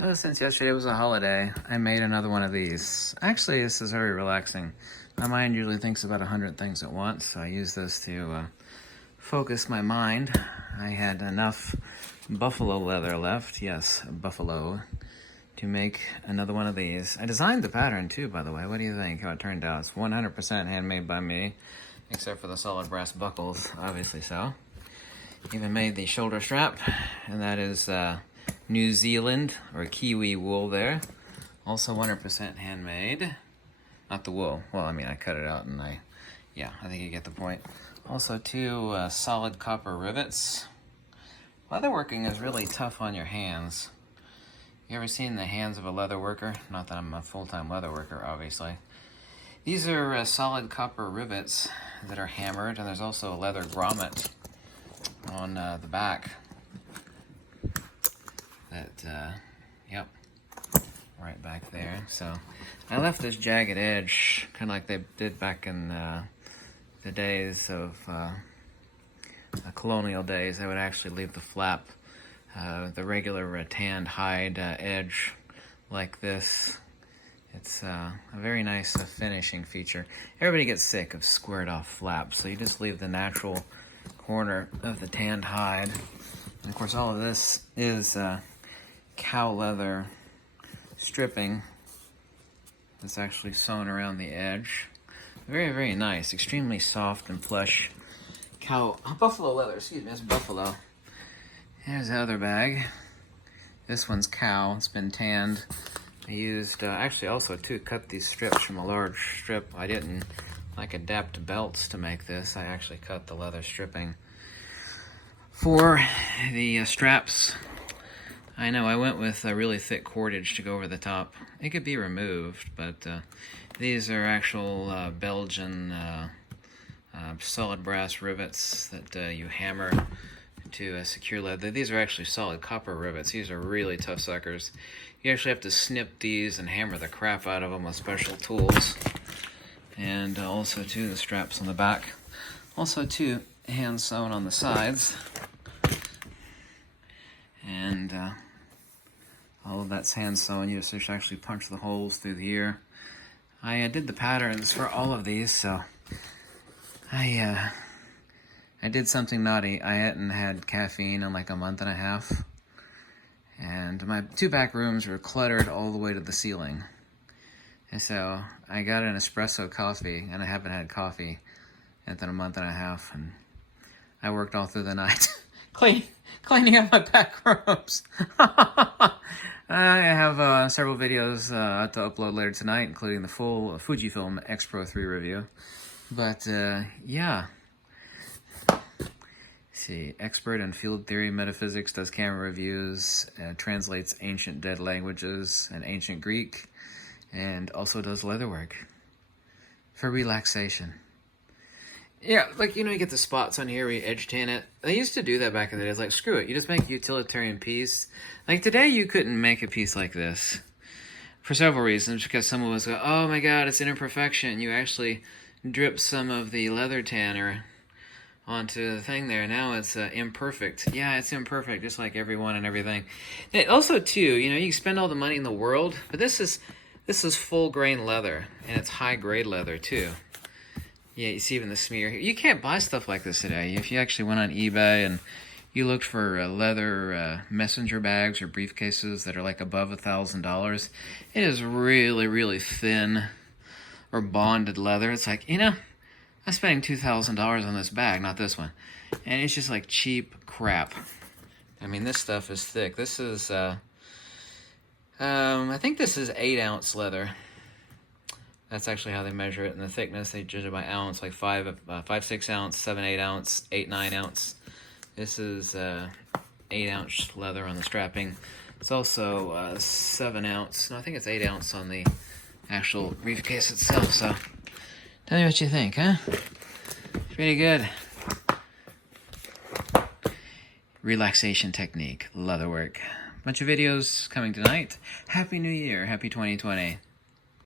So since yesterday was a holiday, I made another one of these. Actually, this is very relaxing. My mind usually thinks about 100 things at once, so I use this to focus my mind. I had enough buffalo leather left, yes, buffalo, to make another one of these. I designed the pattern too, by the way. What do you think, how it turned out? It's 100% handmade by me, except for the solid brass buckles, obviously so. Even made the shoulder strap, and that is New Zealand or Kiwi wool there. Also 100% handmade. Not the wool. Well, I mean, I cut it out and I think you get the point. Also two solid copper rivets. Leatherworking is really tough on your hands. You ever seen the hands of a leather worker? Not that I'm a full-time leather worker, obviously. These are solid copper rivets that are hammered, and there's also a leather grommet on the back. That, yep, right back there. So I left this jagged edge, kind of like they did back in the days of the colonial days. They would actually leave the flap, the regular tanned hide edge like this. It's a very nice finishing feature. Everybody gets sick of squared off flaps, so you just leave the natural corner of the tanned hide. And of course, all of this is cow leather stripping that's actually sewn around the edge. Very, very nice. Extremely soft and plush buffalo leather, excuse me, that's buffalo. Here's the other bag. This one's cow. It's been tanned. I used, actually also to cut these strips from a large strip. I didn't adapt belts to make this. I actually cut the leather stripping for the straps. I know I went with a really thick cordage to go over the top. It could be removed, but these are actual Belgian solid brass rivets that you hammer to secure leather. These are actually solid copper rivets. These are really tough suckers. You actually have to snip these and hammer the crap out of them with special tools. And also too, the straps on the back. Also too, hand sewn on the sides. And all of that's hand sewn. You just actually punch the holes through the ear. I did the patterns for all of these, so I did something naughty. I hadn't had caffeine in like a month and a half. And my two back rooms were cluttered all the way to the ceiling. And so I got an espresso coffee, and I haven't had coffee in a month and a half. And I worked all through the night cleaning up my back rooms. I have several videos to upload later tonight, including the full Fujifilm X-Pro 3 review. But yeah. See, expert in field theory, metaphysics, does camera reviews, translates ancient dead languages and ancient Greek, and also does leatherwork for relaxation. Yeah, like, you know, you get the spots on here where you edge tan it. They used to do that back in the day. It's like, screw it, you just make a utilitarian piece. Like today, you couldn't make a piece like this for several reasons, because some of us go, oh my god, it's an imperfection. You actually drip some of the leather tanner onto the thing there. Now it's imperfect. Yeah, it's imperfect, just like everyone and everything. And also, too, you know, you can spend all the money in the world, but this is full grain leather, and it's high grade leather too. Yeah, you see even the smear here. You can't buy stuff like this today. If you actually went on eBay and you looked for leather messenger bags or briefcases that are like above $1,000, it is really, really thin or bonded leather. It's like, you know, I'm spending $2,000 on this bag, not this one. And it's just like cheap crap. I mean, this stuff is thick. This is, I think this is 8-ounce leather. That's actually how they measure it. And the thickness, they judge it by ounce, like 5, 6 ounce, 7, 8 ounce, 8, 9 ounce. This is 8-ounce leather on the strapping. It's also 7 ounce. No, I think it's 8 ounce on the actual briefcase itself, so tell me what you think, huh? Pretty good. Relaxation technique, leatherwork. Bunch of videos coming tonight. Happy New Year. Happy 2020.